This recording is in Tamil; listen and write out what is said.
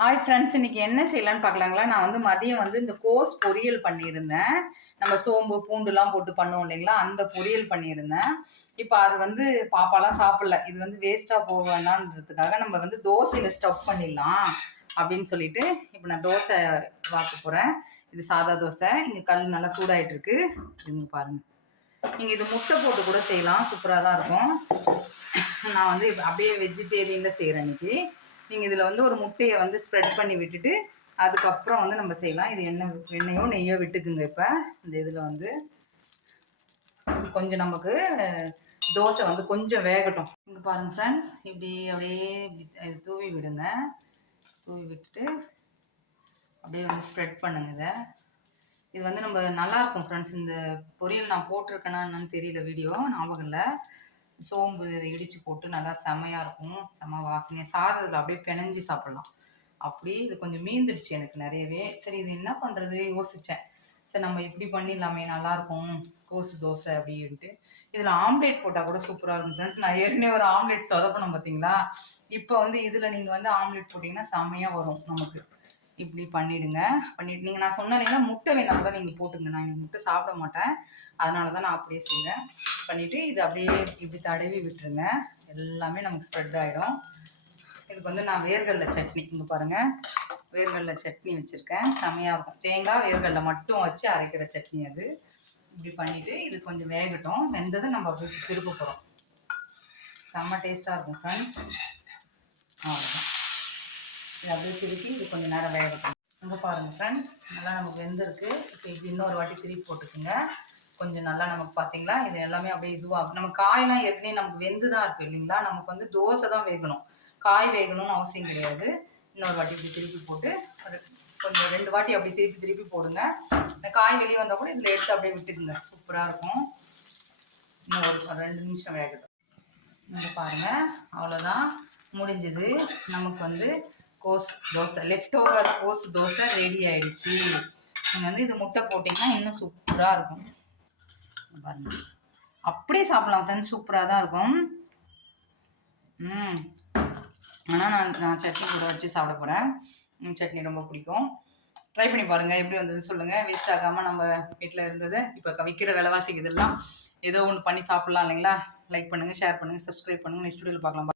ஹாய் ஃப்ரெண்ட்ஸ் இன்னைக்கு என்ன செய்யலாம்னு பார்க்கலாங்களா? நான் வந்து மதியம் வந்து இந்த கோஸ் பொரியல் பண்ணியிருந்தேன். நம்ம சோம்பு பூண்டுலாம் போட்டு பண்ணுவோம் இல்லைங்களா? அந்த பொரியல் பண்ணியிருந்தேன். இப்போ அது வந்து பாப்பாலாம் சாப்பிடல. இது வந்து வேஸ்ட்டாக போக வேண்டான்றதுக்காக நம்ம வந்து தோசையில் ஸ்டவ் பண்ணிடலாம் அப்படின்னு சொல்லிட்டு இப்போ நான் தோசை வாக்க போகிறேன் இது சாதா தோசை. இங்கே கல் நல்லா சூடாயிட்டு இருக்கு பாருங்கள் நீங்கள் இது முட்டை போட்டு கூட செய்யலாம். சூப்பராக தான் இருக்கும். நான் வந்து அப்படியே வெஜிடேரியனில் செய்கிறேன் இன்னைக்கு. நீங்கள் இதில் வந்து ஒரு முட்டையை வந்து ஸ்ப்ரெட் பண்ணி விட்டுட்டு அதுக்கப்புறம் வந்து நம்ம செய்யலாம். இது எண்ணெய் எண்ணெயோ நெய்யோ விட்டுக்குங்க இப்போ. இந்த இதில் வந்து கொஞ்சம் நமக்கு தோசை வந்து கொஞ்சம் வேகட்டும். இங்கே பாருங்கள் ஃப்ரெண்ட்ஸ் இப்படி அப்படியே இப்படி இது தூவி விடுங்க. தூவி விட்டுட்டு அப்படியே வந்து ஸ்ப்ரெட் பண்ணுங்க இதை. இது வந்து நம்ம நல்லாயிருக்கும் ஃப்ரெண்ட்ஸ் இந்த பொரியல் நான் போட்டிருக்கேனா என்னன்னு தெரியல வீடியோ ஞாபகம் இல்லை. சோம்பு இதை இடித்து போட்டு நல்லா செமையாக இருக்கும். செம வாசனையாக சாதத்தில் அப்படியே பிணைஞ்சு சாப்பிட்லாம். அப்படி இது கொஞ்சம் மீந்துடுச்சு எனக்கு நிறையவே. சரி இது என்ன பண்ணுறது யோசித்தேன் சரி நம்ம இப்படி பண்ணிடலாமே நல்லாயிருக்கும் கோசு தோசை அப்படின்ட்டு. இதில் ஆம்லேட் போட்டால் கூட சூப்பராக இருக்கும் ஃப்ரெண்ட்ஸ் நான் ஏற்கனவே ஒரு ஆம்லேட் சொதப்பணும் பார்த்தீங்களா இப்போ வந்து இதில் நீங்கள் வந்து ஆம்லேட் போட்டிங்கன்னா செம்மையாக வரும் நமக்கு. இப்படி பண்ணிடுங்க. பண்ணிட்டு நீங்கள் நான் சொன்னேன் இல்லைங்களா முட்டை வேணா கூட நீங்கள் போட்டுங்க. நான் இன்னைக்கு முட்டை சாப்பிட மாட்டேன். அதனால தான் நான் அப்படியே செய்கிறேன் பண்ணிவிட்டு இது அப்படியே இப்படி தடவி விட்டுருங்க. எல்லாமே நமக்கு ஸ்ப்ரெட் ஆகிடும் இதுக்கு வந்து நான் வேர்கடலை சட்னி இங்கே பாருங்கள் வேர்கடலை சட்னி வச்சுருக்கேன். செமையாக இருக்கும். தேங்காய் வேர்கடலை மட்டும் வச்சு அரைக்கிற சட்னி அது. இப்படி பண்ணிவிட்டு இது கொஞ்சம் வேகட்டும். வெந்ததை நம்ம அப்படியே திருப்ப போகிறோம் செம்ம டேஸ்ட்டாக இருக்கும் ஃப்ரெண்ட் அவ்வளோதான் இதை அப்படியே திருப்பி இது கொஞ்சம் நேரம் வேகட்டும் அங்கே பாருங்கள் ஃப்ரெண்ட்ஸ் நல்லா நமக்கு வெந்திருக்கு. இப்போ இப்படி இன்னொரு வாட்டி திருப்பி போட்டுக்குங்க. கொஞ்சம் நல்லா நமக்கு பார்த்தீங்களா இது எல்லாமே அப்படியே இதுவாகும். நம்ம காயெல்லாம் ஏற்கனவே நமக்கு வெந்து தான் இருக்குது இல்லைங்களா? நமக்கு வந்து தோசை தான் வேகணும். காய் வேகணும்னு அவசியம் கிடையாது. இன்னொரு வாட்டி இப்படி திருப்பி போட்டு ஒரு கொஞ்சம் ரெண்டு வாட்டி அப்படி திருப்பி திருப்பி போடுங்க. இந்த காய் வெளியே வந்தால் கூட இதில் எடுத்து அப்படியே விட்டுடுங்க. சூப்பராக இருக்கும். இன்னும் ஒரு ரெண்டு நிமிஷம் வேகுது இங்கே பாருங்கள் அவ்வளோதான் முடிஞ்சது. நமக்கு வந்து கோஸ் தோசை லெஃப்ட் ஓவர் கோஸ் தோசை ரெடி ஆயிடுச்சு. நீங்கள் வந்து இது முட்டை போட்டிங்கன்னா இன்னும் சூப்பராக இருக்கும். பாருங்க. அப்படியே சாப்பிடலாம் ஃப்ரெண்ட்ஸ் சூப்பராக தான் இருக்கும். ம். ஆனால் நான் நான் சட்னி கூட வச்சு சாப்பிட போகிறேன் சட்னி ரொம்ப பிடிக்கும். ட்ரை பண்ணி பாருங்கள் எப்படி வந்ததுன்னு சொல்லுங்கள் வேஸ்ட் ஆகாமல் நம்ம வீட்டில் இருந்தது இப்போ விற்கிற விலைவாசிக்கு இதெல்லாம் ஏதோ ஒன்று பண்ணி சாப்பிட்லாம் இல்லைங்களா? லைக் பண்ணுங்கள் ஷேர் பண்ணுங்கள் சப்ஸ்கிரைப் பண்ணுங்கள் நெக்ஸ்ட் வீடியோவில் பார்க்கலாம்.